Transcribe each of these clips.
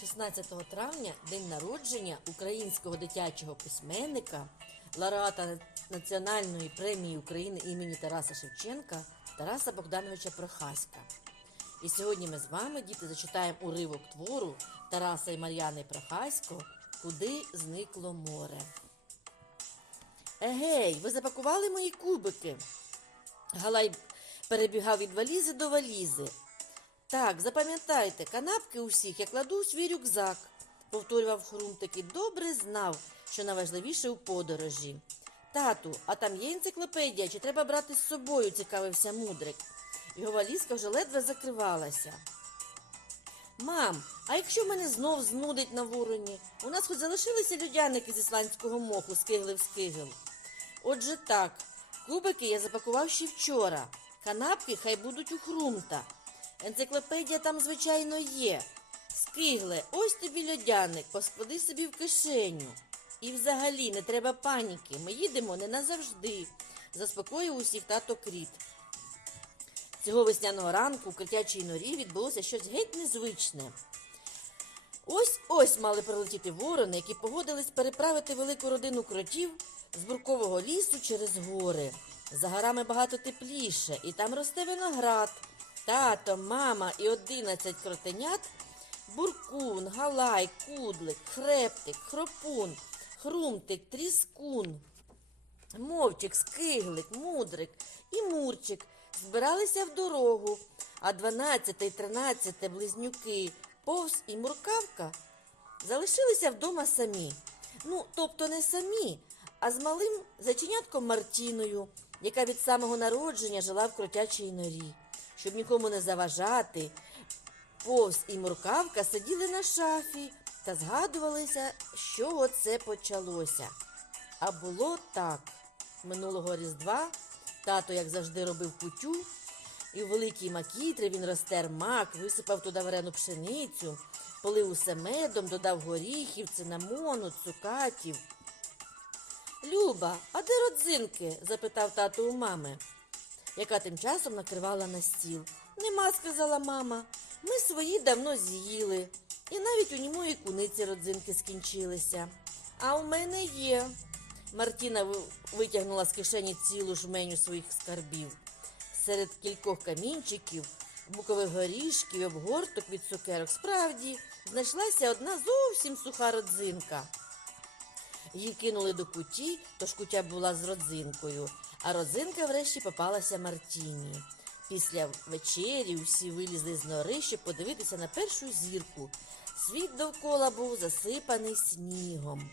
16 травня день народження українського дитячого письменника, лауреата Національної премії України імені Тараса Шевченка Тараса Богдановича Прохаська. І сьогодні ми з вами, діти, зачитаємо уривок твору Тараса і Мар'яни Прохасько Куди зникло море. Егей, ви запакували мої кубики? Галай перебігав від валізи до валізи. Так, запам'ятайте, канапки усіх я кладу у свій рюкзак, повторював Хрумтик і добре знав, що найважливіше у подорожі. Тату, а там є енциклопедія, чи треба брати з собою, цікавився мудрик. Його валізка вже ледве закривалася. Мам, а якщо мене знов знудить на вороні? У нас хоч залишилися людяники з ісландського моху, скиглив скигел. Отже так, кубики я запакував ще вчора. Канапки хай будуть у хрумта. Енциклопедія там, звичайно, є. Скигле, ось тобі льодяник, посклади собі в кишеню. І взагалі не треба паніки. Ми їдемо не назавжди, заспокоїв усіх тато Кріт. Цього весняного ранку у критячій норі відбулося щось геть незвичне. Ось ось мали прилетіти ворони, які погодились переправити велику родину кротів з буркового лісу через гори. За горами багато тепліше, і там росте виноград. Тато, мама і одинадцять кротенят буркун, галай, кудлик, хрептик, хропун, хрумтик, тріскун. Мовчик, скиглик, мудрик і мурчик збиралися в дорогу, а дванадцяте й тринадцяте близнюки повз і муркавка залишилися вдома самі. Ну, тобто не самі, а з малим зайченятком Мартіною, яка від самого народження жила в кротячій норі. Щоб нікому не заважати, повз і муркавка сиділи на шафі та згадувалися, з чого це почалося. А було так. Минулого Різдва тато, як завжди, робив кутю, і у великій макітрі він розтер мак, висипав туди варену пшеницю, полив усе медом, додав горіхів, цинамону, цукатів. Люба, а де родзинки? запитав тато у мами, яка тим часом накривала на стіл. Нема, сказала мама. Ми свої давно з'їли. І навіть у німої куниці родзинки скінчилися. А у мене є. Мартіна витягнула з кишені цілу жменю своїх скарбів. Серед кількох камінчиків, букових горішків, обгорток від цукерок справді знайшлася одна зовсім суха родзинка. Її кинули до куті, тож кутя була з родзинкою, а родзинка врешті попалася Мартіні. Після вечері всі вилізли з нори, щоб подивитися на першу зірку. Світ довкола був засипаний снігом.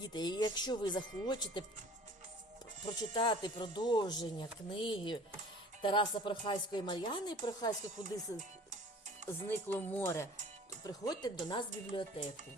Діти, якщо ви захочете прочитати продовження книги Тараса Прохаського і Мар'яни Прохаської, куди зникло море, приходьте до нас в бібліотеку.